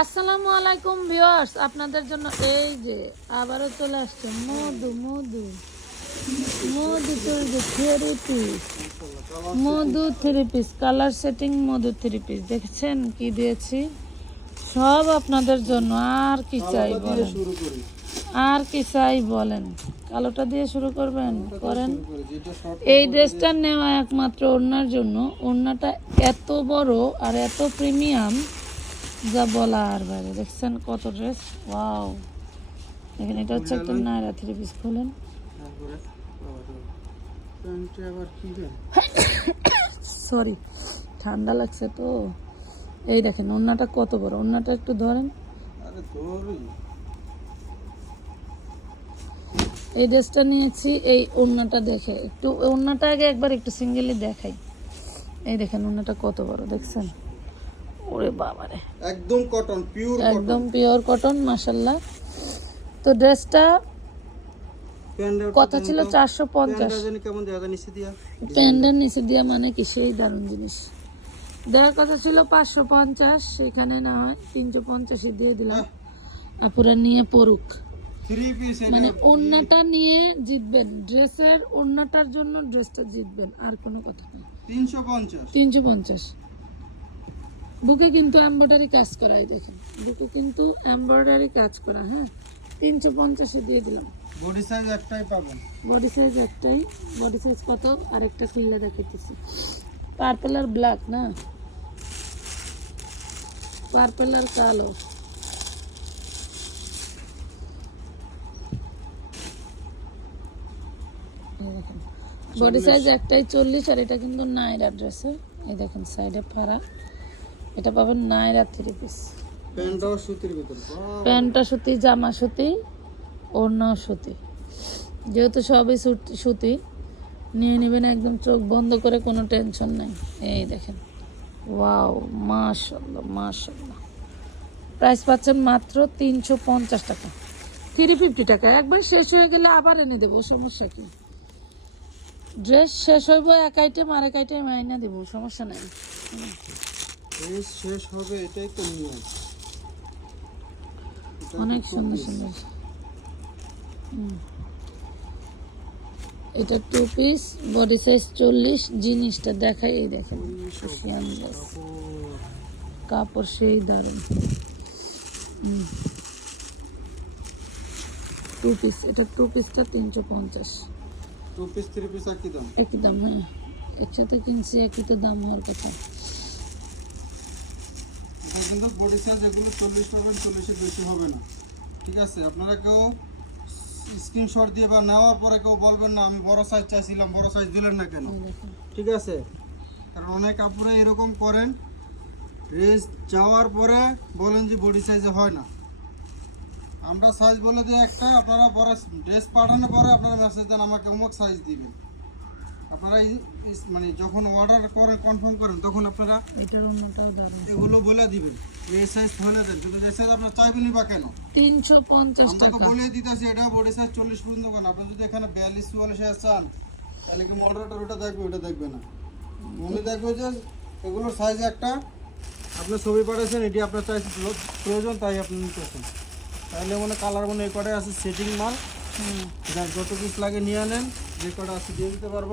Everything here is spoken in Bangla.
আসসালামু আলাইকুম ভিউয়ার্স আপনাদের জন্য এই যে আবারও চলে আসছে মধু মধু। মধু চলছে three piece Madhu three piece colour setting Madhu three piece দেখছেন কি দিয়েছি? সব আপনাদের জন্য আর কি চাই বলেন? আর কি চাই বলেন? কালোটা দিয়ে শুরু করবেন করেন। এই ড্রেসটা নেওয়া একমাত্র ওড়নার জন্য। ওড়নাটা এত বড় আর এত প্রিমিয়াম যা বলা আর বাইরে দেখছেন কত ড্রেস ওয়াও দেখেন এটা হচ্ছে একটা নায়রা থ্রি পিস খুলেন। সরি ঠান্ডা লাগছে তো। এই দেখেন ওড়নাটা কত বড়? ওড়নাটা একটু ধরেন। এই ড্রেসটা নিয়েছি এই ওড়নাটা দেখে। একটু ওড়নাটা আগে একবার একটু সিঙ্গেলি দেখাই। এই দেখেন ওড়নাটা কত বড় দেখছেন? ওরে বাবারে। একদম কটন পিওর একদম পিওর কটন তো ড্রেসটা কথা ছিল চারশো পঞ্চাশ। প্যান্ডের নিচে দিয়া। মানে কি সেই দারুণ জিনিস। দেওয়ার কথা ছিল পাঁচশো পঞ্চাশ সেখানে না হয় তিনশো পঞ্চাশে দিয়ে দিলাম। আপুরা নিয়ে পড়ুক মানে ওড়নাটা নিয়ে জিতবেন। ড্রেসের ওড়নাটার জন্য ড্রেসটা জিতবেন আর কোনো কথা নেই। তিনশো পঞ্চাশ। তিনশো পঞ্চাশ। বুকে কিন্তু এমব্রয়ডারি কাজ করা এই দেখেন। বুকে কিন্তু এমব্রয়ডারি কাজ করা হ্যাঁ? তিনশো পঞ্চাশে দিয়ে দিলাম। বডি সাইজ একটাই পাবেন বডি সাইজ একটাই। বডি সাইজ কত? আরেকটা খুললে দেখাইতেছি। পার্পল আর ব্ল্যাক না? পার্পল আর কালো। বডি সাইজ একটাই চল্লিশ আর এটা কিন্তু নাইরা ড্রেসের এই দেখেন সাইডে ফাড়া। এটা পাবেন নাইরা থ্রি পিস প্যান্টটাও সুতির ভিতর। প্যান্টটা সুতি জামা সুতি ওড়নাও সুতি। যেহেতু সবই সুতি- সুতি নিয়ে নেবেন একদম চোখ বন্ধ করে কোনো টেনশন নাই। এই দেখেন। ওয়াও মাশাল্লাহ মাশাল্লাহ প্রাইস পাচ্ছেন মাত্র তিনশো পঞ্চাশ টাকা। থ্রি ফিফটি টাকা। একবার শেষ হয়ে গেলে আবার এনে দেবো সমস্যা কি? ড্রেস শেষ হইব এক আইটেম আর এক আইটেম আইনা দেবো সমস্যা নাই। শেষ হবে এটাই তো নিয়ম। অনেক সুন্দর সুন্দর। এটা টু পিস বডি সাইজ চল্লিশ জিনিসটা দেখাই এই দেখেন। কাপড়। সেই দারুণ। টু পিস এটা টু পিসটা তিনশো পঞ্চাশ। টু পিস থ্রি পিস একই দাম? একই দাম হ্যাঁ। একসাথে কিনছি একই তো দাম হওয়ার কথা। কিন্তু বডি সাইজ এগুলো চল্লিশ পাবেন, চল্লিশের বেশি হবে না। ঠিক আছে? আপনারা কেউ স্ক্রিনশট দিয়ে বা নেওয়ার পরে কেউ বলবেন, না, আমি বড় সাইজ চাইছিলাম, বড় সাইজ দিলেন না কেন? ঠিক আছে? কারণ অনেক আপুরে এরকম করেন। ড্রেস যাওয়ার পরে বলেন যে বডি সাইজে হয় না। আমরা সাইজ বলে দিই একটা, আপনারা পরে ড্রেস পাঠানোর পরে আপনারা মেসেজ দেন, আমাকে অমুক সাইজ দিবেন। আপনারা মানে যখন অর্ডার করেন কনফার্ম করেন তখন আপনারা এগুলো বলে দিবেন। এই সাইজ বলে দেন। কিন্তু এই সাইজ আপনার চাইবেনই বা কেন? তিনশো পঞ্চাশ টাকা। বলে দিতেছি এটা বডি সাইজ চল্লিশ পর্যন্ত কেন? আপনি যদি এখানে বিয়াল্লিশ চুয়াল্লিশ সাইজ চান তাহলে কি মডারেটার ওটা দেখবে ওটা দেখবে না? উনি দেখবে যে এগুলোর সাইজ একটা আপনি ছবি পাঠাচ্ছেন এটি আপনার চাইছে প্রয়োজন তাই আপনি নিতেছেন। তাহলে মনে কালার মনে এই কটাই আছে সেটিং মাল। যার যত পিস লাগে নিয়ে আনেন যে কটা আছে দিয়ে দিতে পারব।